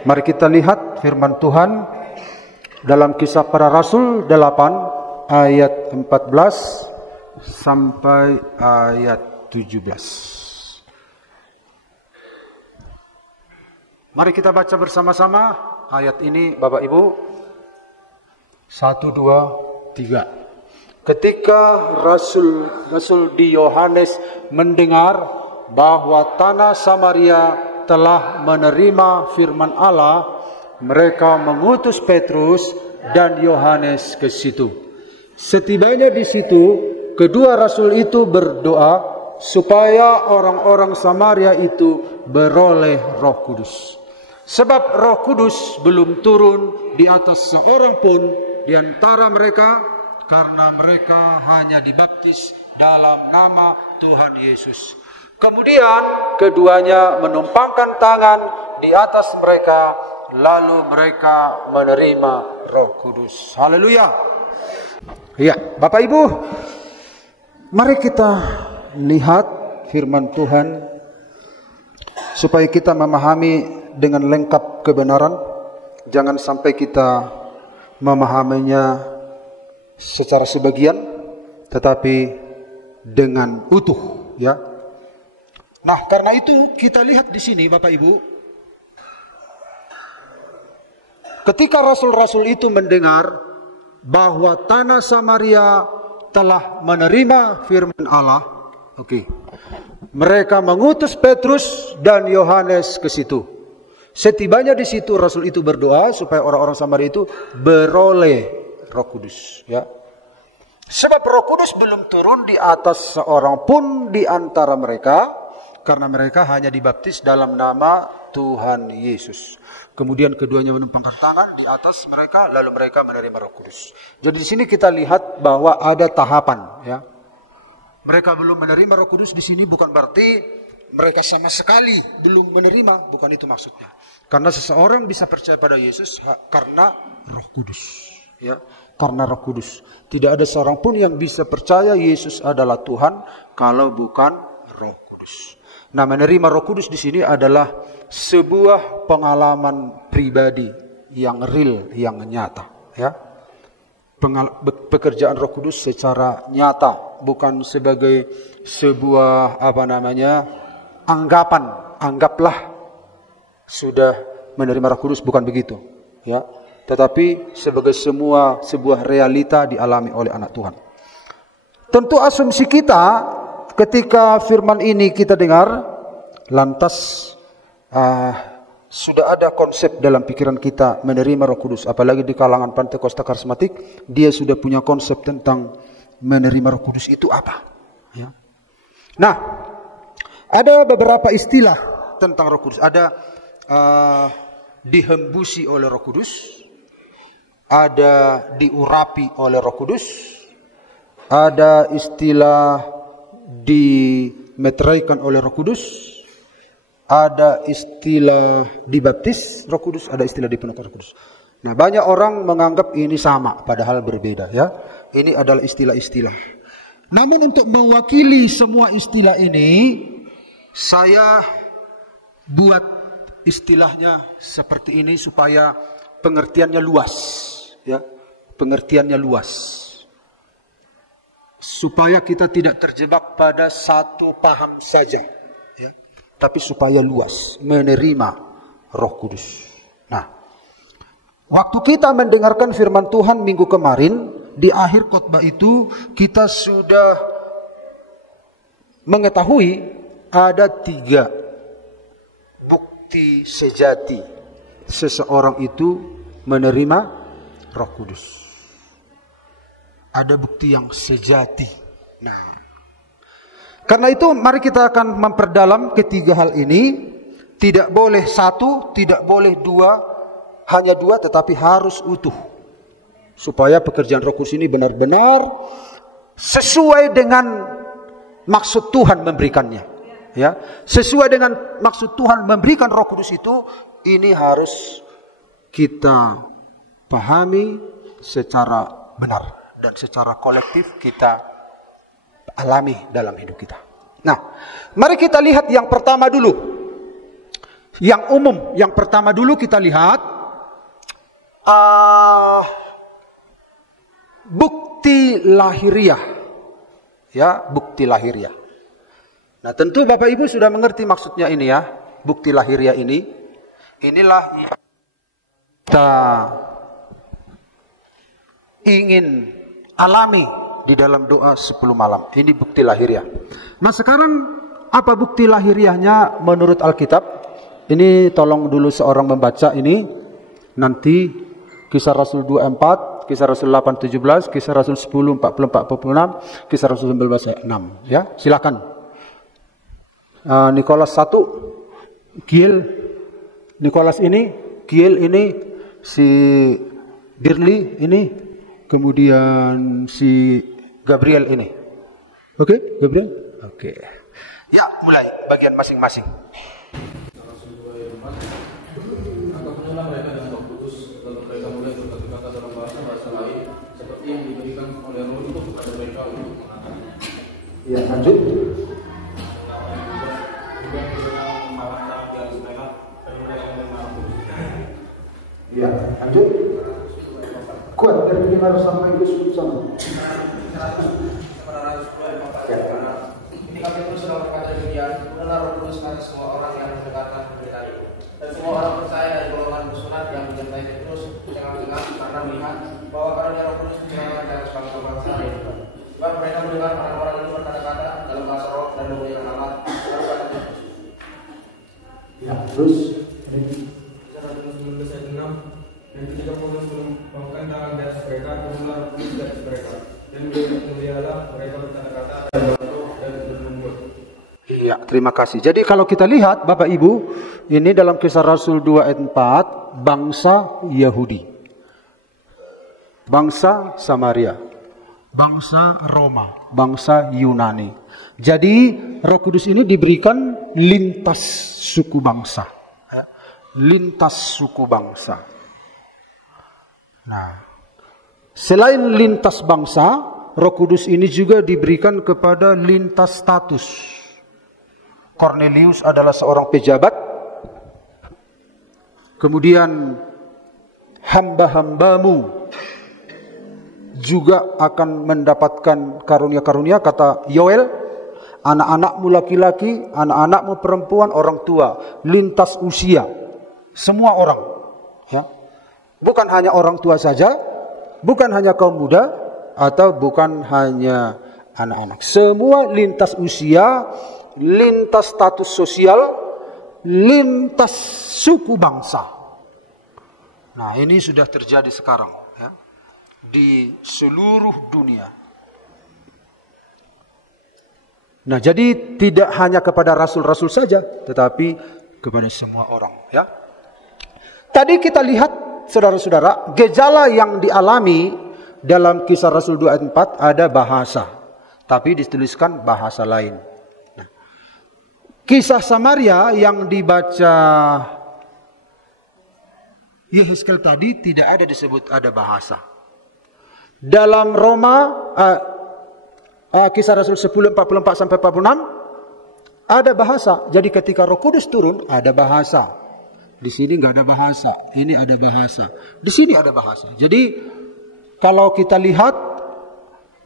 Mari kita lihat firman Tuhan dalam Kisah Para Rasul 8 ayat 14 sampai ayat 17. Mari kita baca bersama-sama ayat ini, Bapak Ibu. 1, 2, 3. Ketika Rasul di Yohanes mendengar bahwa tanah Samaria telah menerima firman Allah, mereka mengutus Petrus dan Yohanes ke situ. Setibanya di situ, kedua rasul itu berdoa supaya orang-orang Samaria itu beroleh Roh Kudus. Sebab Roh Kudus belum turun di atas seorang pun di antara mereka, karena mereka hanya dibaptis dalam nama Tuhan Yesus. Kemudian keduanya menumpangkan tangan di atas mereka, lalu mereka menerima Roh Kudus. Haleluya. Ya, Bapak Ibu, mari kita lihat firman Tuhan supaya kita memahami dengan lengkap kebenaran. Jangan sampai kita memahaminya secara sebagian, tetapi dengan utuh, ya. Nah, karena itu kita lihat di sini, Bapak Ibu, ketika rasul-rasul itu mendengar bahwa tanah Samaria telah menerima firman Allah, mereka mengutus Petrus dan Yohanes ke situ. Setibanya di situ, rasul itu berdoa supaya orang-orang Samaria itu beroleh Roh Kudus, ya. Sebab Roh Kudus belum turun di atas seorang pun di antara mereka, karena mereka hanya dibaptis dalam nama Tuhan Yesus. Kemudian keduanya menumpangkan tangan di atas mereka, lalu mereka menerima Roh Kudus. Jadi di sini kita lihat bahwa ada tahapan, ya. Mereka belum menerima Roh Kudus di sini bukan berarti mereka sama sekali belum menerima, bukan itu maksudnya. Karena seseorang bisa percaya pada Yesus karena Roh Kudus, ya. Karena Roh Kudus. Tidak ada seorang pun yang bisa percaya Yesus adalah Tuhan kalau bukan Roh Kudus. Nah, menerima Roh Kudus di sini adalah sebuah pengalaman pribadi yang real, yang nyata, ya. Pekerjaan Roh Kudus secara nyata, bukan sebagai sebuah anggapan, anggaplah sudah menerima Roh Kudus, bukan begitu, ya. Tetapi sebagai sebuah realita dialami oleh anak Tuhan. Tentu asumsi kita ketika firman ini kita dengar, lantas sudah ada konsep dalam pikiran kita menerima Roh Kudus. Apalagi di kalangan Pentakosta Karismatik, dia sudah punya konsep tentang menerima Roh Kudus itu apa, ya. Nah, ada beberapa istilah tentang Roh Kudus. Ada dihembusi oleh Roh Kudus, ada diurapi oleh Roh Kudus, ada istilah dimeteraikan oleh Roh Kudus, ada istilah dibaptis Roh Kudus, ada istilah dipenuhkan Roh Kudus. Nah, banyak orang menganggap ini sama, padahal berbeda, ya. Ini adalah istilah-istilah. Namun untuk mewakili semua istilah ini, saya buat istilahnya seperti ini supaya pengertiannya luas, ya. Pengertiannya luas. Supaya kita tidak terjebak pada satu paham saja, ya. Tapi supaya luas, menerima Roh Kudus. Nah, waktu kita mendengarkan firman Tuhan minggu kemarin, di akhir khotbah itu kita sudah mengetahui ada 3 bukti sejati seseorang itu menerima Roh Kudus. Ada bukti yang sejati. Nah, karena itu mari kita akan memperdalam ketiga hal ini. Tidak boleh 1, tidak boleh 2, hanya 2, tetapi harus utuh. Supaya pekerjaan Roh Kudus ini benar-benar sesuai dengan maksud Tuhan memberikannya, ya. Sesuai dengan maksud Tuhan memberikan Roh Kudus itu, ini harus kita pahami secara benar dan secara kolektif kita alami dalam hidup kita. Nah, mari kita lihat yang pertama dulu. Yang umum, yang pertama dulu kita lihat bukti lahiriah. Ya, bukti lahiriah. Nah, tentu Bapak Ibu sudah mengerti maksudnya ini ya. Bukti lahiriah ini. Inilah yang kita ingin alami di dalam doa 10 malam. Ini bukti lahiriah. Nah, sekarang apa bukti lahiriahnya menurut Alkitab? Ini tolong dulu seorang membaca ini. Nanti Kisah Rasul 24, Kisah Rasul 8:17, Kisah Rasul 10:44-46, Kisah Rasul 19:6. Ya, silakan. Nikolas 1, Kiel, Nikolas ini, Kiel ini, si Dirli ini, kemudian si Gabriel ini. Oke, Gabriel? Oke. Ya, mulai bagian masing-masing. Mereka dengan Roh Kudus, lalu mereka mulai berkata-kata dalam bahasa lain, seperti yang diberikan oleh Roh itu kepada mereka untuk mengatakan. Ya, lanjut. Ya, lanjut. Kuat dari dengar sampai ke sana. Ini kami terus sedang berkata demikian, benar Roh Kudus atas semua orang yang mendengarkan berita itu. Dan semua orang percaya dari golongan bersunat yang menyertai Petrus cengang-cengang karena melihat bahwa karunia Roh Kudus dicurahkan di atas bangsa-bangsa lain. Sebab mereka mendengar orang-orang itu berkata-kata dalam bahasa roh dan memuliakan Allah. Lalu kata Petrus. Ya, terus. Dan ketika Paulus melakukan tangan di atas mereka, turunlah Roh Kudus di atas mereka. Dan mulialah mereka berkata-kata dan berdoa dan berlembut. Iya, terima kasih. Jadi kalau kita lihat Bapak Ibu, ini dalam Kisah Rasul 2 ayat 4, bangsa Yahudi, bangsa Samaria, bangsa Roma, bangsa Yunani. Jadi Roh Kudus ini diberikan lintas suku bangsa. Lintas suku bangsa. Nah, selain lintas bangsa, Roh Kudus ini juga diberikan kepada lintas status. Cornelius adalah seorang pejabat. Kemudian hamba-hambamu juga akan mendapatkan karunia-karunia, kata Yoel. Anak-anakmu laki-laki, anak-anakmu perempuan, orang tua, lintas usia, semua orang. Ya. Bukan hanya orang tua saja, bukan hanya kaum muda, atau bukan hanya anak-anak. Semua lintas usia, lintas status sosial, lintas suku bangsa. Nah, ini sudah terjadi sekarang ya, di seluruh dunia. Nah, jadi tidak hanya kepada rasul-rasul saja, tetapi kepada semua orang ya. Tadi kita lihat saudara-saudara, gejala yang dialami dalam Kisah Rasul 2 ayat 4 ada bahasa, tapi dituliskan bahasa lain. Kisah Samaria yang dibaca Yehezkel tadi tidak ada disebut ada bahasa. Dalam Roma Kisah Rasul 10:44-46 ada bahasa. Jadi ketika Roh Kudus turun ada bahasa. Di sini nggak ada bahasa. Ini ada bahasa. Di sini ada bahasa. Jadi kalau kita lihat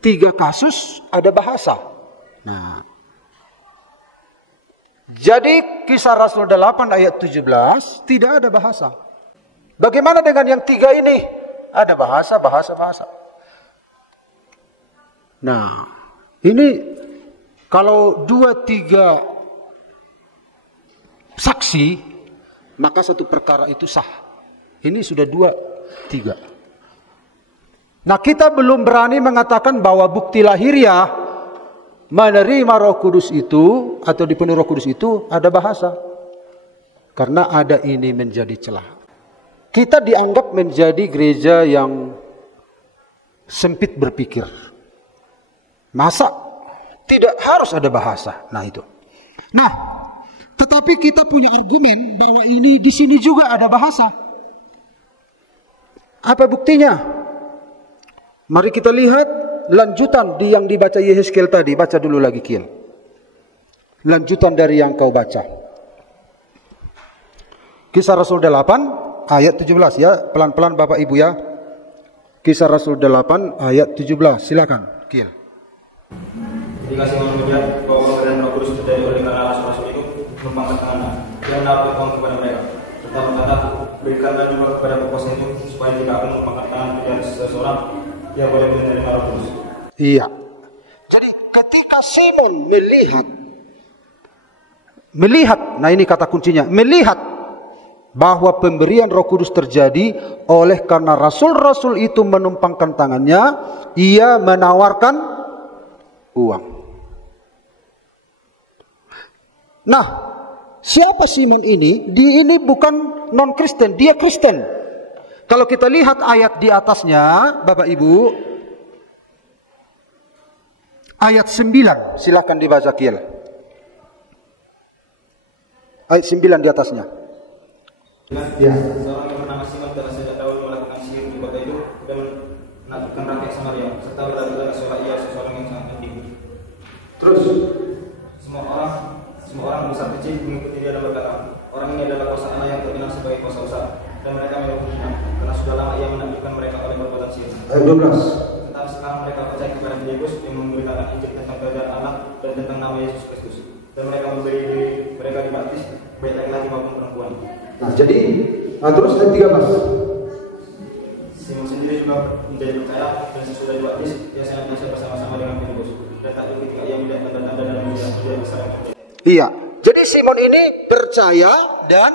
3 kasus ada bahasa. Nah, jadi Kisah Rasul 8 ayat 17 tidak ada bahasa. Bagaimana dengan yang 3 ini? Ada bahasa. Nah, ini kalau 2-3 saksi, maka satu perkara itu sah. Ini sudah 2-3. Nah, kita belum berani mengatakan bahwa bukti lahiriah menerima Roh Kudus itu atau dipenuhi Roh Kudus itu ada bahasa. Karena ada ini menjadi celah. Kita dianggap menjadi gereja yang sempit berpikir. Masa tidak harus ada bahasa? Nah, itu. Nah, tetapi kita punya argumen bahwa ini di sini juga ada bahasa. Apa buktinya? Mari kita lihat lanjutan yang dibaca Yehezkel tadi. Baca dulu lagi, Kiel. Lanjutan dari yang kau baca. Kisah Rasul 8 ayat 17 ya. Pelan-pelan Bapak Ibu ya. Kisah Rasul 8 ayat 17. Silakan. Kiel. Ketika Simon melihat bahwa keberadaan Roh Kudus terjadi oleh karena rasul-rasul itu menumpangkan tangannya, dia menaruh uang kepada mereka. Serta berkata, berikanlah juga kepada pekuasa itu supaya jika aku menumpangkan tangan kepada seseorang, dia boleh menerima Roh Kudus. Iya. Jadi ketika Simon melihat, nah ini kata kuncinya, melihat bahwa pemberian Roh Kudus terjadi oleh karena rasul-rasul itu menumpangkan tangannya, ia menawarkan uang. Nah, siapa Simon ini? Dia ini bukan non-Kristen, dia Kristen. Kalau kita lihat ayat di atasnya, Bapak Ibu, ayat 9, silakan dibaca Kiel. Ayat 9 di atasnya. Ya. Seorang yang bernama Simon telah sejak dahulu melakukan sihir di kota itu dan menakutkan rakyat Samaria, serta berada seorang seseorang yang sangat tinggi. Terus semua orang besar kecil mengikuti dia dan berkata, orang ini adalah kuasa Allah yang terkenal sebagai kuasa usaha, dan mereka mengikutinya karena sudah lama ia menakutkan mereka oleh perbuatan sihir. Ayat 12. Tentang sekarang mereka percaya kepada Filipus yang memberitakan Injil tentang kerajaan Allah dan tentang nama Yesus Kristus, dan mereka memberi diri mereka dibaptis baik laki-laki maupun perempuan. Nah, jadi terus ayat 13. Simon sendiri juga menjadi percaya dan sesudah dibaptis ia senantiasa bersama-sama dengan Filipus, dan tak ada ketika ia melihat tanda-tanda dan mujizat besar yang terjadi. Iya, jadi Simon ini percaya dan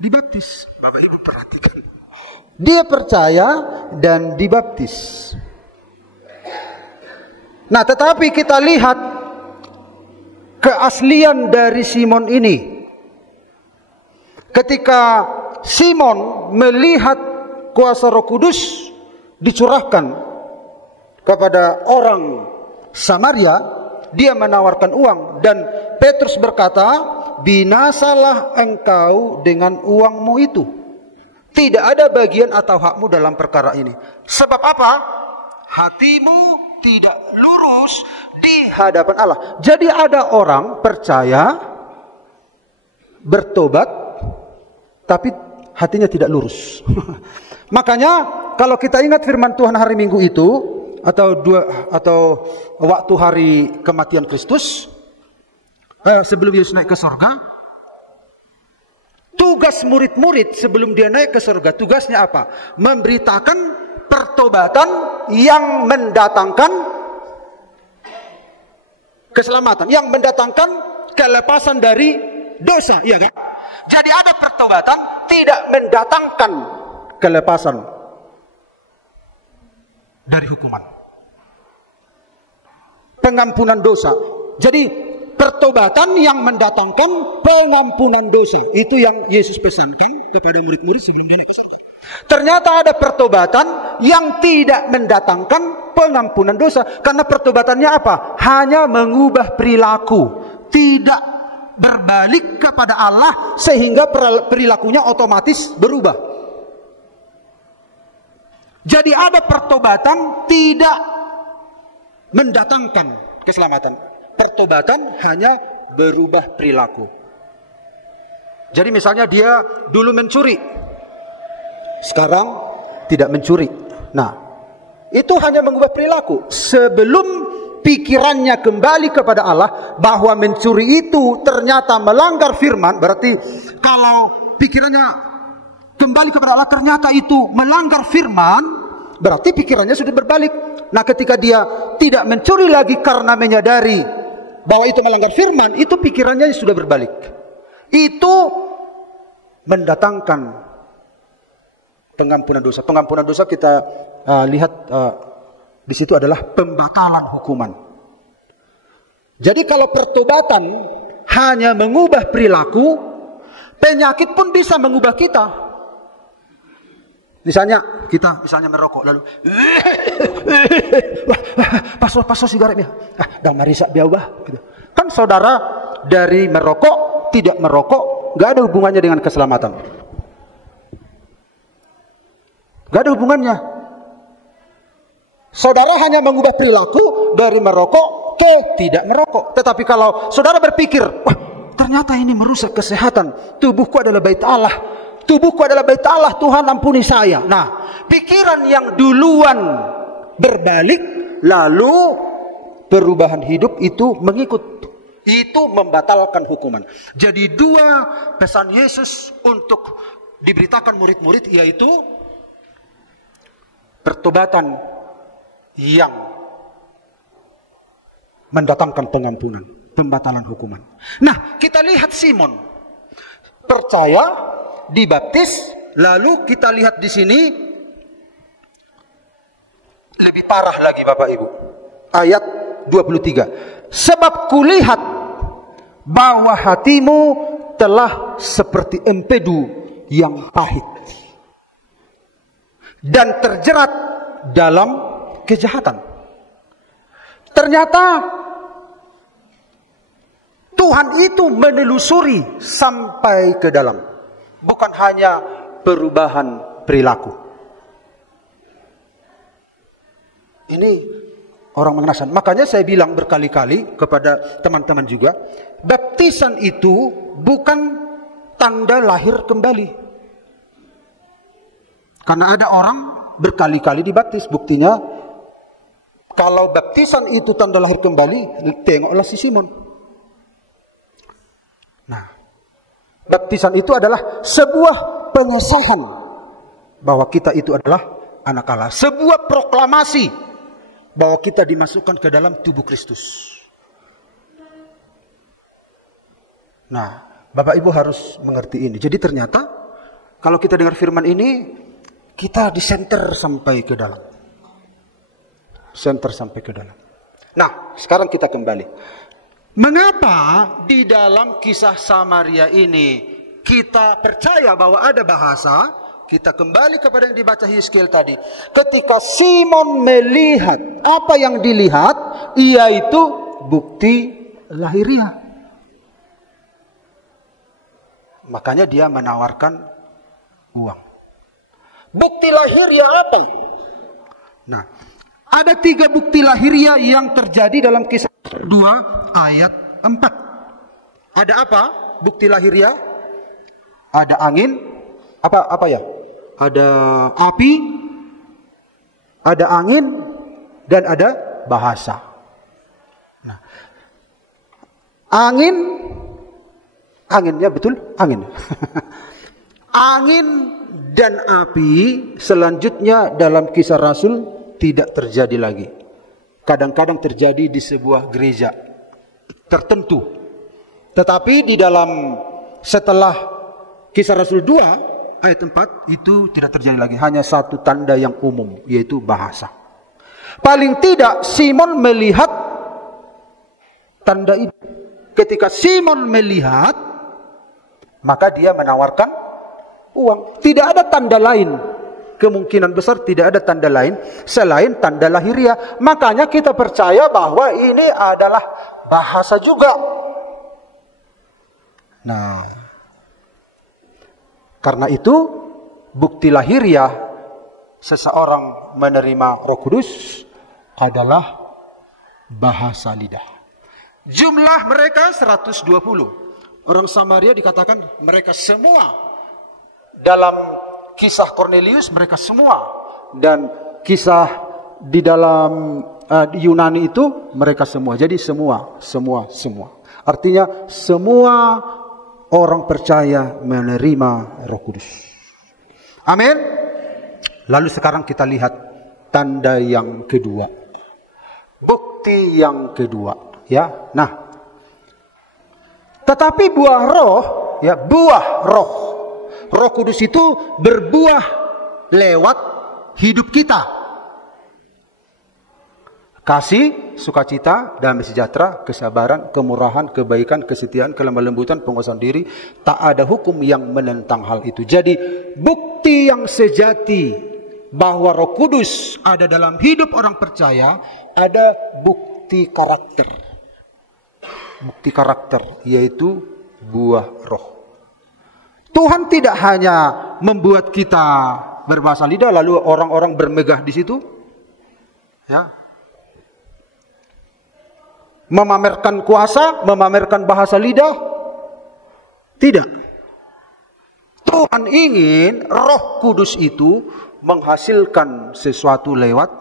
dibaptis. Bapak Ibu perhatikan. Dia percaya dan dibaptis. Nah, tetapi kita lihat keaslian dari Simon ini. Ketika Simon melihat kuasa Roh Kudus dicurahkan kepada orang Samaria, dia menawarkan uang, dan Petrus berkata, binasalah engkau dengan uangmu itu. Tidak ada bagian atau hakmu dalam perkara ini. Sebab apa? Hatimu tidak lurus di hadapan Allah. Jadi ada orang percaya, bertobat, tapi hatinya tidak lurus. Makanya kalau kita ingat firman Tuhan hari Minggu itu, atau waktu hari kematian Kristus, sebelum Yesus naik ke surga, tugas murid-murid sebelum dia naik ke surga, tugasnya apa? Memberitakan pertobatan yang mendatangkan keselamatan, yang mendatangkan kelepasan dari dosa, iya kan? Jadi ada pertobatan tidak mendatangkan kelepasan dari hukuman, pengampunan dosa. Jadi pertobatan yang mendatangkan pengampunan dosa, itu yang Yesus pesankan kepada murid-murid sebelum dia naik ke surga. Ternyata ada pertobatan yang tidak mendatangkan pengampunan dosa. Karena pertobatannya apa? Hanya mengubah perilaku, tidak berbalik kepada Allah sehingga perilakunya otomatis berubah. Jadi ada pertobatan tidak mendatangkan keselamatan. Pertobatan hanya berubah perilaku. Jadi misalnya dia dulu mencuri, sekarang tidak mencuri. Nah, itu hanya mengubah perilaku. Sebelum pikirannya kembali kepada Allah bahwa mencuri itu ternyata melanggar firman, berarti kalau pikirannya kembali kepada Allah ternyata itu melanggar firman, berarti pikirannya sudah berbalik. Nah, ketika dia tidak mencuri lagi karena menyadari bahwa itu melanggar firman, itu pikirannya sudah berbalik. Itu mendatangkan pengampunan dosa. Pengampunan dosa kita lihat di situ adalah pembatalan hukuman. Jadi kalau pertobatan hanya mengubah perilaku, penyakit pun bisa mengubah kita. Misalnya kita merokok lalu pasal sigaretnya, dang marisa biawah gitu. Kan saudara dari merokok tidak merokok nggak ada hubungannya dengan keselamatan. Nggak ada hubungannya. Saudara hanya mengubah perilaku dari merokok ke tidak merokok. Tetapi kalau saudara berpikir, wah, ternyata ini merusak kesehatan. Tubuhku adalah bait Allah. Tubuhku adalah bait Allah, Tuhan ampuni saya. Nah, pikiran yang duluan berbalik, lalu perubahan hidup itu mengikut. Itu membatalkan hukuman. Jadi dua pesan Yesus untuk diberitakan murid-murid, yaitu pertobatan yang mendatangkan pengampunan, pembatalan hukuman. Nah, kita lihat Simon percaya, dibaptis, lalu kita lihat di sini lebih parah lagi Bapak Ibu. Ayat 23. Sebab kulihat bahwa hatimu telah seperti empedu yang pahit dan terjerat dalam kejahatan. Ternyata Tuhan itu menelusuri sampai ke dalam. Bukan hanya perubahan perilaku. Ini orang mengenaskan. Makanya saya bilang berkali-kali kepada teman-teman juga, baptisan itu bukan tanda lahir kembali. Karena ada orang berkali-kali dibaptis. Buktinya, kalau baptisan itu tanda lahir kembali, tengoklah si Simon. Nah, baptisan itu adalah sebuah pengesahan bahwa kita itu adalah anak Allah. Sebuah proklamasi bahwa kita dimasukkan ke dalam tubuh Kristus. Nah, Bapak Ibu harus mengerti ini. Jadi ternyata kalau kita dengar firman ini, kita disenter sampai ke dalam. Senter sampai ke dalam. Nah, sekarang kita kembali. Mengapa di dalam kisah Samaria ini kita percaya bahwa ada bahasa? Kita kembali kepada yang dibaca Yeskiel tadi. Ketika Simon melihat apa yang dilihat, yaitu bukti lahiriah. Makanya dia menawarkan uang. Bukti lahiriah apa? Nah, ada 3 bukti lahiriah yang terjadi dalam kisah 2 ayat 4. Ada apa bukti lahiriah? Ada angin. Apa ya? Ada api, ada angin, dan ada bahasa. Nah, anginnya betul, angin. Angin dan api selanjutnya dalam kisah Rasul tidak terjadi lagi. Kadang-kadang terjadi di sebuah gereja tertentu. Tetapi di dalam setelah kisah Rasul 2 ayat 4 itu tidak terjadi lagi. Hanya satu tanda yang umum, yaitu bahasa. Paling tidak Simon melihat tanda itu. Ketika Simon melihat, maka dia menawarkan uang. Tidak ada tanda lain. Kemungkinan besar tidak ada tanda lain selain tanda lahiriah. Makanya kita percaya bahwa ini adalah bahasa juga. Nah, karena itu bukti lahiriah seseorang menerima Roh Kudus adalah bahasa lidah. Jumlah mereka 120. Orang Samaria dikatakan mereka semua. Dalam kisah Cornelius mereka semua. Dan kisah di dalam Yunani itu mereka semua. Jadi semua. Artinya semua orang percaya menerima Roh Kudus. Amin. Lalu sekarang kita lihat tanda yang kedua. Bukti yang kedua, ya. Nah, tetapi buah roh, ya, buah roh. Roh Kudus itu berbuah lewat hidup kita. Kasih, sukacita, damai sejahtera, kesabaran, kemurahan, kebaikan, kesetiaan, kelemah lembutan, penguasaan diri. Tak ada hukum yang menentang hal itu. Jadi bukti yang sejati bahwa Roh Kudus ada dalam hidup orang percaya, ada bukti karakter. Bukti karakter, yaitu buah roh. Tuhan tidak hanya membuat kita berbahasa lidah lalu orang-orang bermegah di situ, ya, memamerkan kuasa, memamerkan bahasa lidah, Tidak. Tuhan ingin Roh Kudus itu menghasilkan sesuatu lewat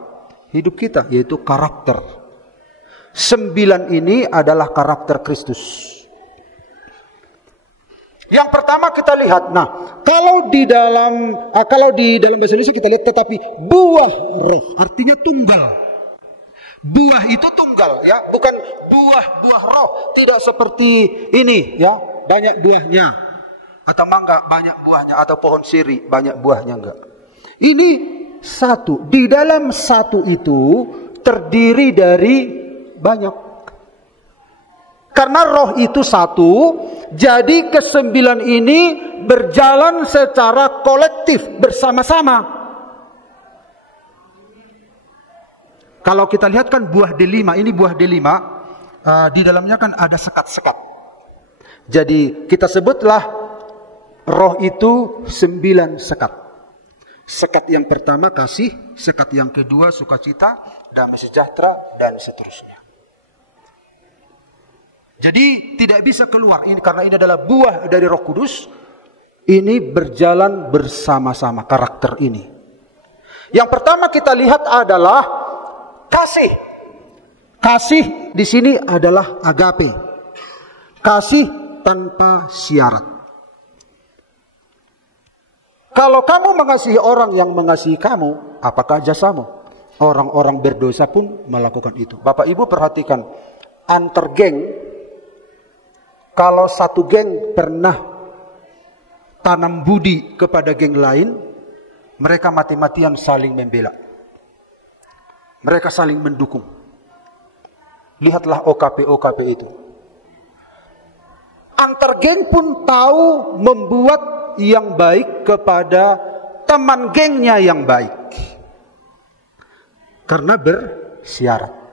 hidup kita, yaitu karakter. 9 ini adalah karakter Kristus. Yang pertama kita lihat, nah, kalau di dalam bahasa Indonesia kita lihat tetapi buah roh, artinya tunggal. Buah itu tunggal, ya, bukan buah roh, tidak seperti ini, ya, banyak buahnya, atau mangga banyak buahnya, atau pohon siri banyak buahnya, enggak. Ini satu. Di dalam satu itu terdiri dari banyak. Karena roh itu satu, jadi 9 ini berjalan secara kolektif, bersama-sama. Kalau kita lihat kan buah delima, ini buah delima, di dalamnya kan ada sekat-sekat. Jadi kita sebutlah roh itu 9 sekat. Sekat yang pertama kasih, sekat yang kedua sukacita, damai sejahtera, dan seterusnya. Jadi tidak bisa keluar ini karena ini adalah buah dari Roh Kudus. Ini berjalan bersama-sama karakter ini. Yang pertama kita lihat adalah kasih. Kasih di sini adalah agape. Kasih tanpa syarat. Kalau kamu mengasihi orang yang mengasihi kamu, apakah jasamu? Orang-orang berdosa pun melakukan itu. Bapak Ibu perhatikan, antar geng, kalau satu geng pernah tanam budi kepada geng lain, mereka mati-matian saling membela. Mereka saling mendukung. Lihatlah OKP-OKP itu. Antar geng pun tahu membuat yang baik kepada teman gengnya yang baik. Karena bersyarat.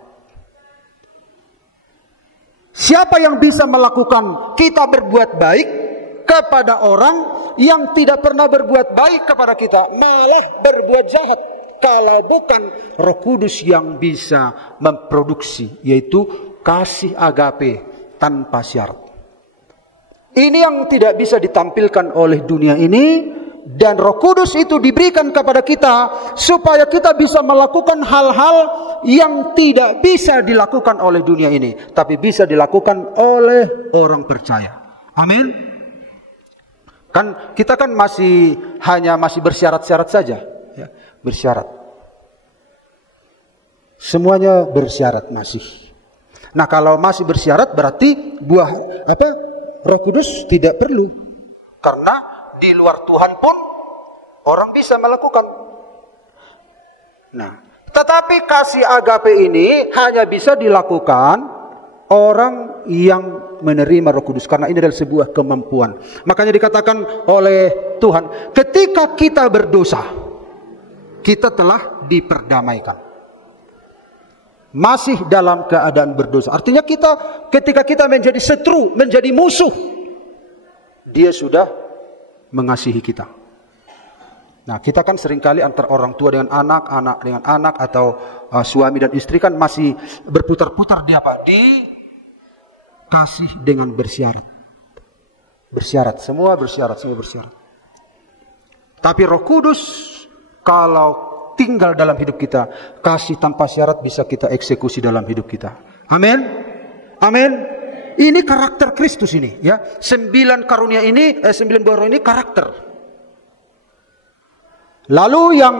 Siapa yang bisa melakukan kita berbuat baik kepada orang yang tidak pernah berbuat baik kepada kita, malah berbuat jahat, kalau bukan Roh Kudus yang bisa memproduksi, yaitu kasih agape tanpa syarat. Ini yang tidak bisa ditampilkan oleh dunia ini, dan Roh Kudus itu diberikan kepada kita supaya kita bisa melakukan hal-hal yang tidak bisa dilakukan oleh dunia ini, tapi bisa dilakukan oleh orang percaya. Amin. Kan kita kan masih bersyarat-syarat saja, ya, bersyarat. Semuanya bersyarat masih. Nah, kalau masih bersyarat berarti buah Roh Kudus tidak perlu. Karena di luar Tuhan pun orang bisa melakukan. Nah, tetapi kasih agape ini hanya bisa dilakukan orang yang menerima Roh Kudus. Karena ini adalah sebuah kemampuan. Makanya dikatakan oleh Tuhan, ketika kita berdosa, kita telah diperdamaikan. Masih dalam keadaan berdosa. Artinya ketika kita menjadi setru, menjadi musuh, Dia sudah mengasihi kita. Nah, kita kan seringkali antara orang tua dengan anak, anak dengan anak, atau suami dan istri kan masih berputar-putar di apa? Di kasih dengan bersyarat. Bersyarat, semua bersyarat. Tapi Roh Kudus kalau tinggal dalam hidup kita, kasih tanpa syarat bisa kita eksekusi dalam hidup kita. Amin. Amin. Ini karakter Kristus ini, ya. 9 karunia ini, 9 buah roh ini karakter. Lalu yang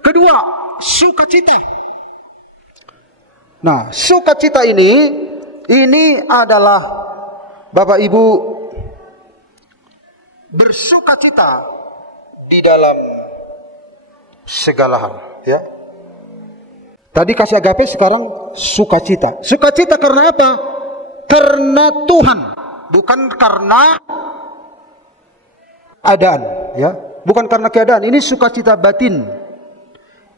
kedua, sukacita. Nah, sukacita ini adalah Bapak Ibu bersukacita di dalam segala hal, ya. Tadi kasih agape, sekarang sukacita. Sukacita karena apa? Karena Tuhan, bukan karena keadaan, ya. Bukan karena keadaan. Ini sukacita batin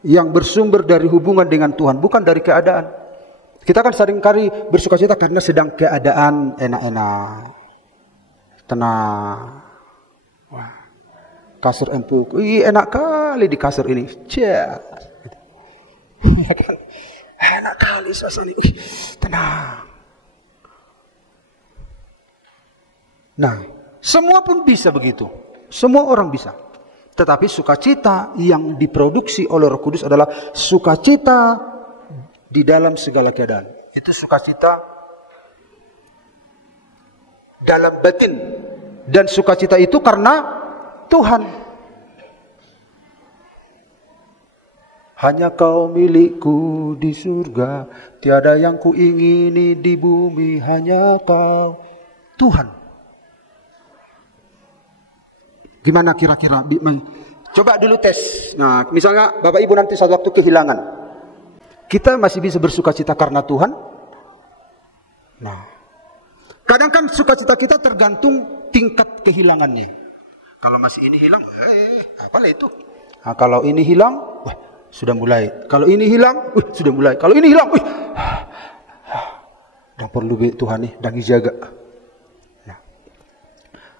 yang bersumber dari hubungan dengan Tuhan, bukan dari keadaan. Kita kan seringkali bersukacita karena sedang keadaan enak-enak, tenang. Wah, kasur empuk, enak kali di kasur ini, ya kan, enak kali suasana, tenang. Nah, semua pun bisa begitu. Semua orang bisa. Tetapi sukacita yang diproduksi oleh Roh Kudus adalah sukacita di dalam segala keadaan. Itu sukacita dalam batin. Dan sukacita itu karena Tuhan. Hanya Kau milikku di surga, tiada yang kuingini di bumi, hanya Kau, Tuhan. Gimana kira-kira? Coba dulu tes. Nah, misalnya Bapak Ibu nanti suatu waktu kehilangan, kita masih bisa bersukacita karena Tuhan? Nah, kadang kan sukacita kita tergantung tingkat kehilangannya. Kalau masih ini hilang, apalah itu. Nah, kalau ini hilang, wah, sudah mulai. Kalau ini hilang, sudah mulai. Kalau ini hilang, dan perlu Tuhan nih, dan dijaga. Nah.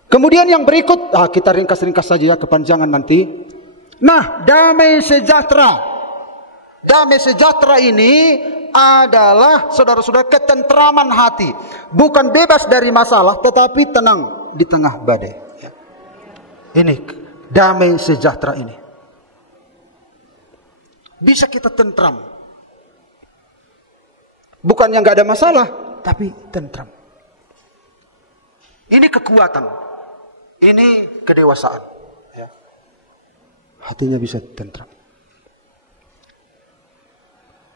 Kemudian yang berikut, kita ringkas-ringkas saja ya, kepanjangan nanti. Nah, damai sejahtera. Damai sejahtera ini adalah, saudara-saudara, ketentraman hati. Bukan bebas dari masalah, tetapi tenang di tengah badai. Ini damai sejahtera ini. Bisa kita tentram. Bukannya nggak ada masalah, tapi tentram. Ini kekuatan. Ini kedewasaan. Ya. Hatinya bisa tentram.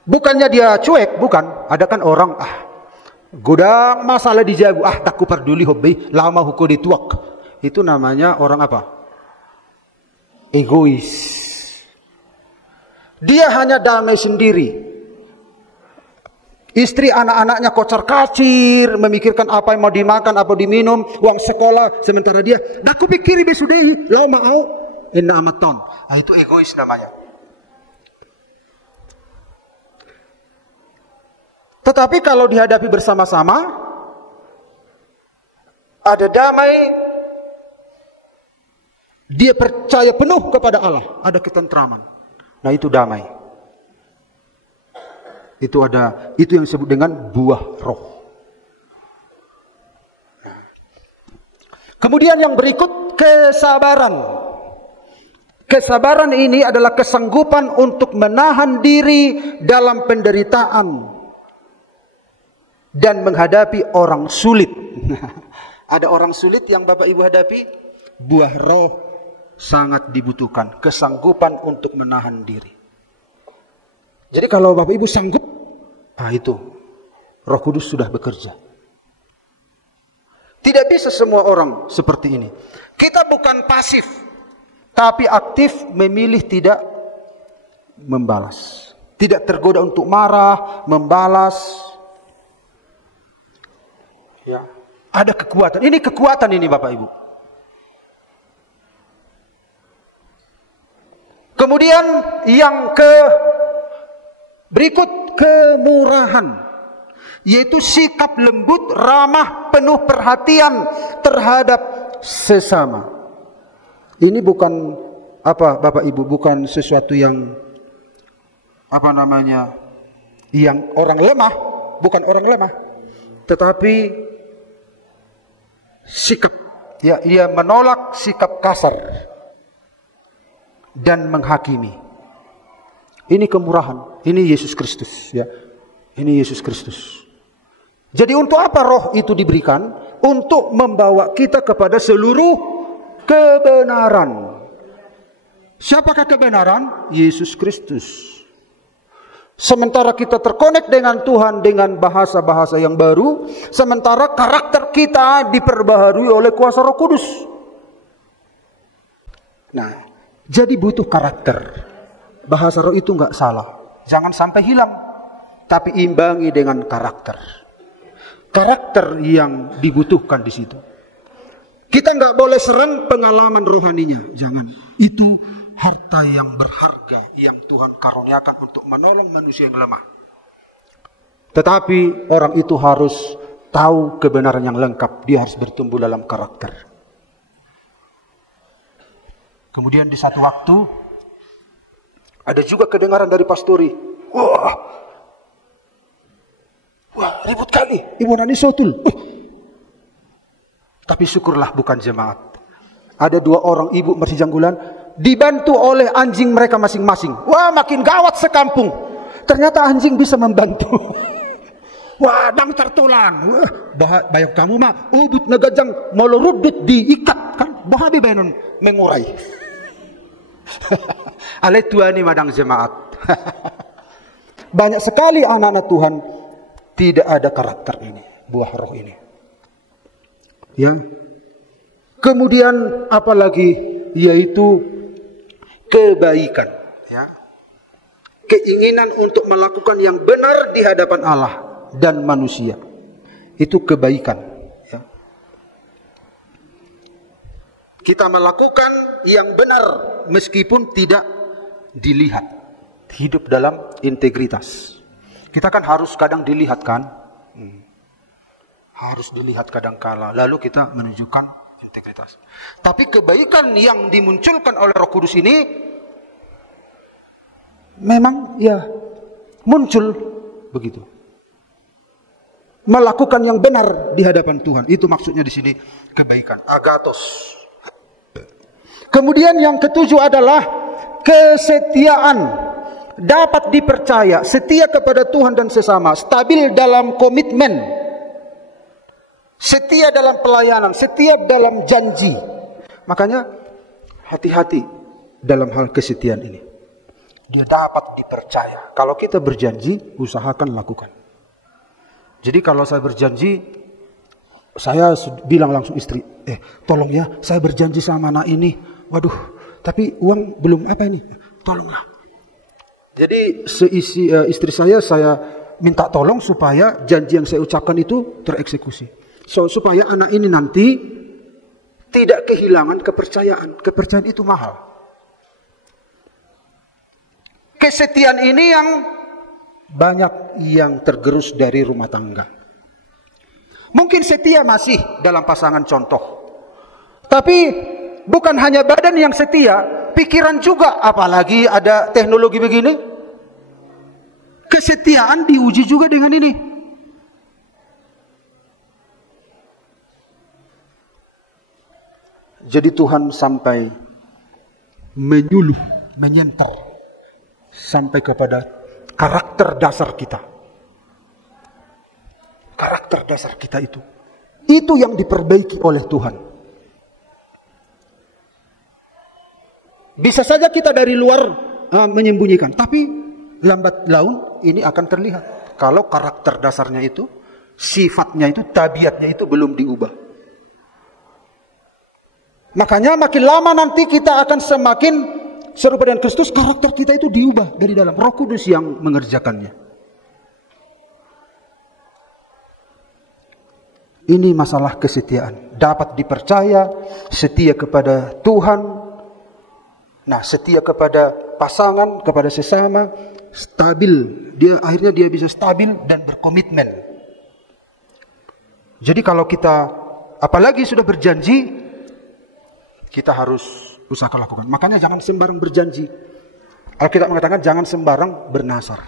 Bukannya dia cuek, bukan. Ada kan orang, godang masalah dijago, tak ku peduli hobi, lama hukum dituak. Itu namanya orang apa? Egois. Dia hanya damai sendiri. Istri anak-anaknya kocar-kacir, memikirkan apa yang mau dimakan, apa diminum, uang sekolah. Sementara dia, dah ku pikiri besudehi, lau mau, inna amaton. Itu egois namanya. Tetapi kalau dihadapi bersama-sama, ada damai, dia percaya penuh kepada Allah, ada ketentraman. Nah, itu damai. Itu yang disebut dengan buah roh. Kemudian yang berikut, kesabaran. Kesabaran ini adalah kesanggupan untuk menahan diri dalam penderitaan dan menghadapi orang sulit. Ada orang sulit yang Bapak Ibu hadapi, buah roh sangat dibutuhkan, kesanggupan untuk menahan diri. Jadi kalau Bapak Ibu sanggup, itu Roh Kudus sudah bekerja. Tidak bisa semua orang seperti ini. Kita bukan pasif, tapi aktif memilih tidak membalas. Tidak tergoda untuk marah, membalas. Ya, ada kekuatan. Ini kekuatan ini Bapak Ibu. Kemudian yang berikut, kemurahan, yaitu sikap lembut, ramah, penuh perhatian terhadap sesama. Ini bukan Bapak Ibu, bukan sesuatu yang yang orang lemah, bukan orang lemah, tetapi sikap, ya, ia menolak sikap kasar dan menghakimi. Ini kemurahan. Ini Yesus Kristus, ya. Ini Yesus Kristus. Jadi untuk apa roh itu diberikan? Untuk membawa kita kepada seluruh kebenaran. Siapakah kebenaran? Yesus Kristus. Sementara kita terkonek dengan Tuhan dengan bahasa-bahasa yang baru, sementara karakter kita diperbaharui oleh kuasa Roh Kudus. Nah, jadi butuh karakter. Bahasa roh itu nggak salah. Jangan sampai hilang. Tapi imbangi dengan karakter. Karakter yang dibutuhkan di situ. Kita nggak boleh serang pengalaman rohaninya. Jangan. Itu harta yang berharga yang Tuhan karuniakan untuk menolong manusia yang lemah. Tetapi orang itu harus tahu kebenaran yang lengkap. Dia harus bertumbuh dalam karakter. Kemudian di satu waktu, ada juga kedengaran dari pastori. Wah, ribut kali. Ibu Nani Sotul. Tapi syukurlah bukan jemaat. Ada 2 orang ibu Mersijanggulan dibantu oleh anjing mereka masing-masing. Wah, makin gawat sekampung. Ternyata anjing bisa membantu. Wah, dang tertulan. Wah, bayang kamu mah ubut nagajang molorudut diikat kan. Bahabi benon mengurai. Ale tuani madang jemaat. Banyak sekali anak-anak Tuhan tidak ada karakter ini, buah roh ini. Ya. Kemudian apalagi, yaitu kebaikan, ya. Keinginan untuk melakukan yang benar di hadapan Allah dan manusia. Itu kebaikan, ya. Kita melakukan yang benar meskipun tidak dilihat. Hidup dalam integritas. Kita kan harus kadang dilihat kan? Harus dilihat kadang kala. Lalu kita menunjukkan integritas. Tapi kebaikan yang dimunculkan oleh Roh Kudus ini memang ya muncul begitu. Melakukan yang benar di hadapan Tuhan. Itu maksudnya di sini kebaikan. Agathos. Kemudian yang ketujuh adalah kesetiaan. Dapat dipercaya, setia kepada Tuhan dan sesama, stabil dalam komitmen, setia dalam pelayanan, setia dalam janji. Makanya hati-hati dalam hal kesetiaan ini. Dia dapat dipercaya. Kalau kita berjanji, usahakan lakukan. Jadi kalau saya berjanji, saya bilang langsung istri, tolong ya, saya berjanji sama anak ini. Waduh, tapi uang belum apa ini? Tolonglah. Jadi istri saya minta tolong supaya janji yang saya ucapkan itu tereksekusi. Supaya anak ini nanti tidak kehilangan kepercayaan. Kepercayaan itu mahal. Kesetiaan ini yang banyak yang tergerus dari rumah tangga. Mungkin setia masih dalam pasangan contoh. Tapi bukan hanya badan yang setia, pikiran juga, apalagi ada teknologi begini. Kesetiaan diuji juga dengan ini. Jadi Tuhan sampai menyuluh, menyentuh sampai kepada karakter dasar kita. Karakter dasar kita itu yang diperbaiki oleh Tuhan. Bisa saja kita dari luar menyembunyikan, tapi lambat laun ini akan terlihat. Kalau karakter dasarnya itu, sifatnya itu, tabiatnya itu belum diubah. Makanya makin lama nanti kita akan semakin serupa dengan Kristus, karakter kita itu diubah dari dalam. Roh Kudus yang mengerjakannya. Ini masalah kesetiaan. Dapat dipercaya, setia kepada Tuhan. Nah, setia kepada pasangan, kepada sesama, stabil. Akhirnya dia bisa stabil dan berkomitmen. Jadi kalau kita apalagi sudah berjanji, kita harus usahakan lakukan. Makanya jangan sembarang berjanji. Alkitab mengatakan jangan sembarang bernasar.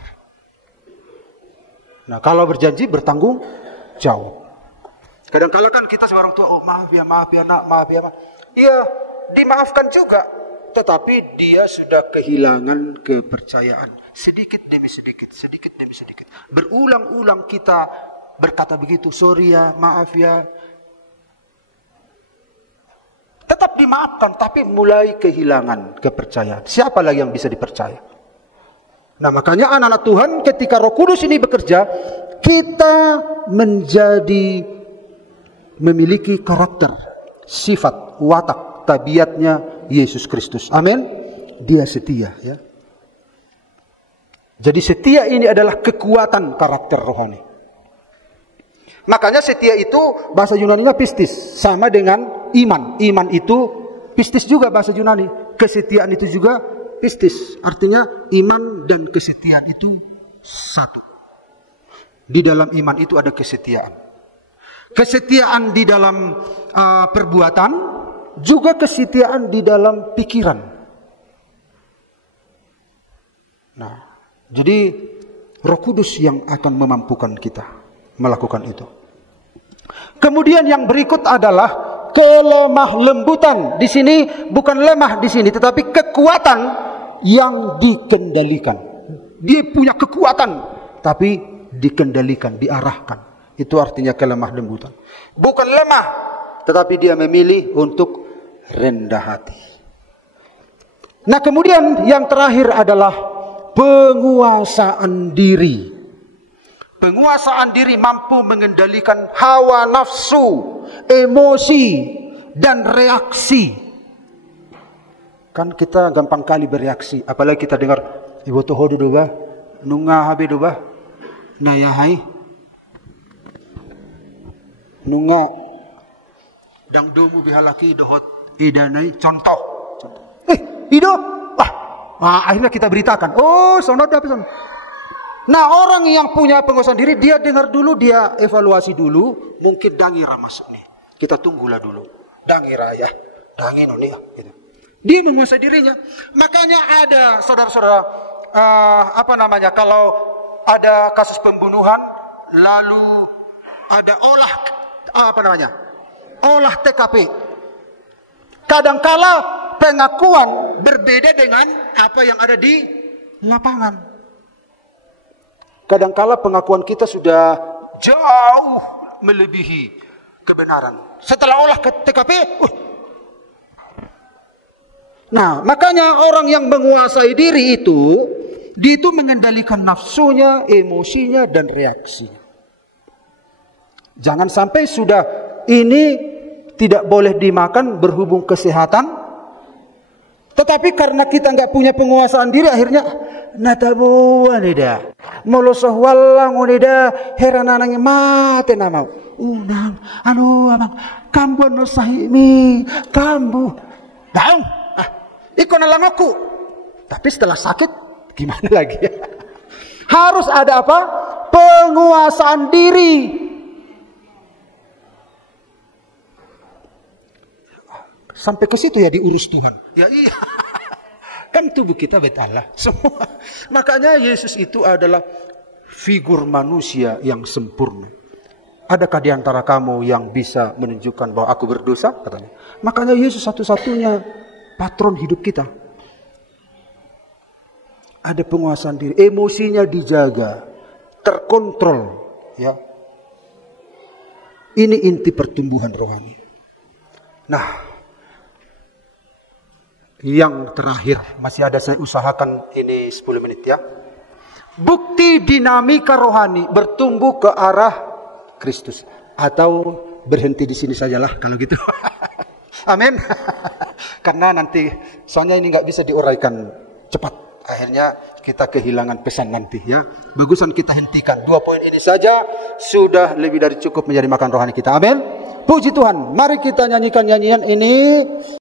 Nah, kalau berjanji bertanggung jawab. Kadang-kala kan kita seorang tua, oh maaf ya nak, maaf ya. Iya, dimaafkan juga. Tetapi dia sudah kehilangan kepercayaan. Sedikit demi sedikit, sedikit demi sedikit. Berulang-ulang kita berkata begitu, sorry ya, maaf ya. Tetap dimaafkan, tapi mulai kehilangan kepercayaan. Siapa lagi yang bisa dipercaya? Nah, makanya anak-anak Tuhan ketika Roh Kudus ini bekerja, kita memiliki karakter, sifat, watak, tabiatnya Yesus Kristus. Amin. Dia setia, ya. Jadi setia ini adalah kekuatan karakter rohani. Makanya setia itu bahasa Yunaninya pistis, sama dengan iman. Iman itu pistis juga bahasa Yunani. Kesetiaan itu juga pistis. Artinya iman dan kesetiaan itu satu. Di dalam iman itu ada kesetiaan. Kesetiaan di dalam perbuatan, juga kesetiaan di dalam pikiran. Nah, jadi Roh Kudus yang akan memampukan kita melakukan itu. Kemudian yang berikut adalah kelemah lembutan. Di sini bukan lemah di sini, tetapi kekuatan yang dikendalikan. Dia punya kekuatan, tapi dikendalikan, diarahkan. Itu artinya kelemah lembutan. Bukan lemah, tetapi dia memilih untuk rendah hati. Nah, kemudian yang terakhir adalah penguasaan diri. Penguasaan diri mampu mengendalikan hawa nafsu, emosi, dan reaksi. Kan kita gampang kali bereaksi. Apalagi kita dengar, ibu tuh hodo doba, nunga habe doba, nayahai, nunga, dang domu bihalaki dohot idanai, contoh. Ido, akhirnya kita beritakan, oh sono apa sono. Nah, orang yang punya penguasaan diri, dia dengar dulu, dia evaluasi dulu. Mungkin dangira masuk nih. Kita tunggulah dulu. Dangira ya. Dangin nih. Gitu. Dia menguasai dirinya. Makanya ada saudara-saudara, kalau ada kasus pembunuhan, lalu ada olah TKP. Kadangkala pengakuan berbeda dengan apa yang ada di lapangan. Kadangkala pengakuan kita sudah jauh melebihi kebenaran. Setelah olah ke TKP, nah, makanya orang yang menguasai diri itu, dia itu mengendalikan nafsunya, emosinya, dan reaksinya. Jangan sampai sudah ini tidak boleh dimakan berhubung kesehatan, tetapi karena kita nggak punya penguasaan diri, akhirnya natabuan ida, molosoh walang ida, herananang mate nama, unang, abang, kambu no sahimi, kambu, daung, ikon alang aku. Tapi setelah sakit, gimana lagi? Harus ada apa? Penguasaan diri. Sampai ke situ ya diurus Tuhan. Ya iya. Kan tubuh kita bet Allah semua. Makanya Yesus itu adalah figur manusia yang sempurna. Adakah di antara kamu yang bisa menunjukkan bahwa aku berdosa? Katanya. Makanya Yesus satu-satunya patron hidup kita. Ada penguasaan diri, emosinya dijaga, terkontrol, ya. Ini inti pertumbuhan rohani. Nah, yang terakhir, masih ada, saya usahakan ini 10 menit ya. Bukti dinamika rohani bertumbuh ke arah Kristus. Atau berhenti di sini sajalah kalau gitu. Amin. Karena nanti soalnya ini nggak bisa diuraikan cepat. Akhirnya kita kehilangan pesan nanti ya. Bagusan kita hentikan. 2 poin ini saja sudah lebih dari cukup menjadi makan rohani kita. Amin. Puji Tuhan. Mari kita nyanyikan nyanyian ini.